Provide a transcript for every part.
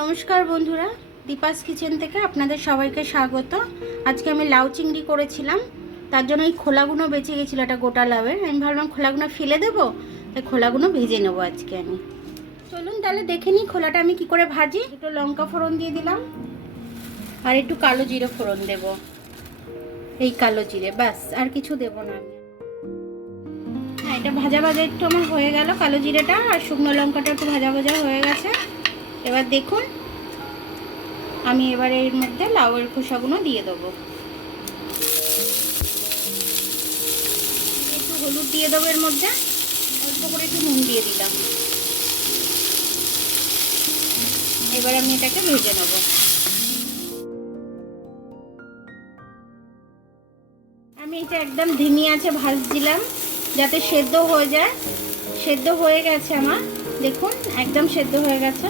নমস্কার বন্ধুরা, দীপাস কিচেন থেকে আপনাদের সবাইকে স্বাগত। আজকে আমি লাউ চিংড়ি করেছিলাম, তার জন্য এই খোলাগুলো বেঁচে গেছিলো, একটা গোটা লাউয়ের। আমি ভাবলাম খোলাগুলো ফেলে দেবো, তাই খোলাগুলো ভেজে নেবো আজকে আমি। চলুন তাহলে দেখে নিই খোলাটা আমি কি করে ভাজি। একটু লঙ্কা ফোড়ন দিয়ে দিলাম আর একটু কালো জিরে ফোড়ন দেব। এই কালো জিরে, ব্যাস, আর কিছু দেব না আমি। হ্যাঁ, এটা ভাজা ভাজা একটু আমার হয়ে গেল, কালো জিরেটা আর শুকনো লঙ্কাটা একটু ভাজা ভাজা হয়ে গেছে। এবার দেখুন, আমি এবার এর মধ্যে লাউয়ের খোসাগুলো দিয়ে দেবো। একটু হলুদ দিয়ে দেবো, এর মধ্যে অল্প করে একটু নুন দিয়ে দিলাম। এবার আমি এটাকে ভেজে নেব। আমি এটা একদম ধিমি আছে ভাজছিলাম যাতে সেদ্ধ হয়ে যায়। সেদ্ধ হয়ে গেছে আমার, দেখুন একদম সেদ্ধ হয়ে গেছে।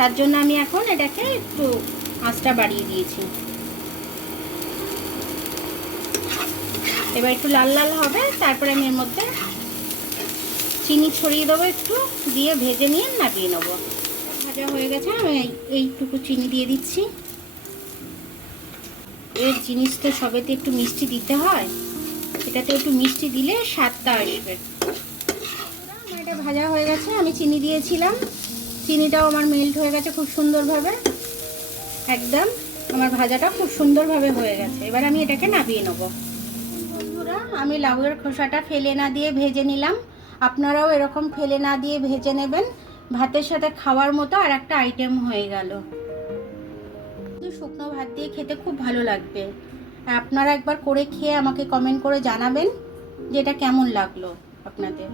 তার জন্য আমি এখন এটাকে একটু আঁচটা বাড়িয়ে দিয়েছি। এবার একটু লাল লাল হবে, তারপরে আমি এর মধ্যে চিনি ছড়িয়ে দেবো, একটু দিয়ে ভেজে নিয়ে নামিয়ে নেবো। ভাজা হয়ে গেছে, আমি এইটুকু চিনি দিয়ে দিচ্ছি। এর জিনিস তো সবেতে একটু মিষ্টি দিতে হয়, এটাতে একটু মিষ্টি দিলে স্বাদটা আসবে। এটা ভাজা হয়ে গেছে, আমি চিনি দিয়েছিলাম, চিনিটাও আমার মেল্ট হয়ে গেছে খুব সুন্দরভাবে। একদম আমার ভাজাটা খুব সুন্দরভাবে হয়ে গেছে। এবার আমি এটাকে নামিয়ে নেব। বন্ধুরা, আমি লাউয়ের খোসাটা ফেলে না দিয়ে ভেজে নিলাম। আপনারাও এরকম ফেলে না দিয়ে ভেজে নেবেন, ভাতের সাথে খাওয়ার মতো আর একটা আইটেম হয়ে গেল। শুকনো ভাত দিয়ে খেতে খুব ভালো লাগবে। আপনারা একবার করে খেয়ে আমাকে কমেন্ট করে জানাবেন যে এটা কেমন লাগলো আপনাদের।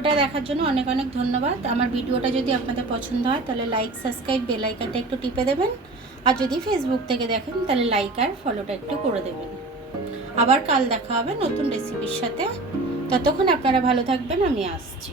এটা দেখার জন্য অনেক অনেক ধন্যবাদ। আমার ভিডিওটা যদি আপনাদের পছন্দ হয় তাহলে লাইক, সাবস্ক্রাইব, বেল আইকনটা একটু টিপে দেবেন। আর যদি ফেসবুক থেকে দেখেন তাহলে লাইক আর ফলোটা একটু করে দেবেন। আবার কাল দেখা হবে নতুন রেসিপির সাথে। ততক্ষণ আপনারা ভালো থাকবেন, আমি আসছি।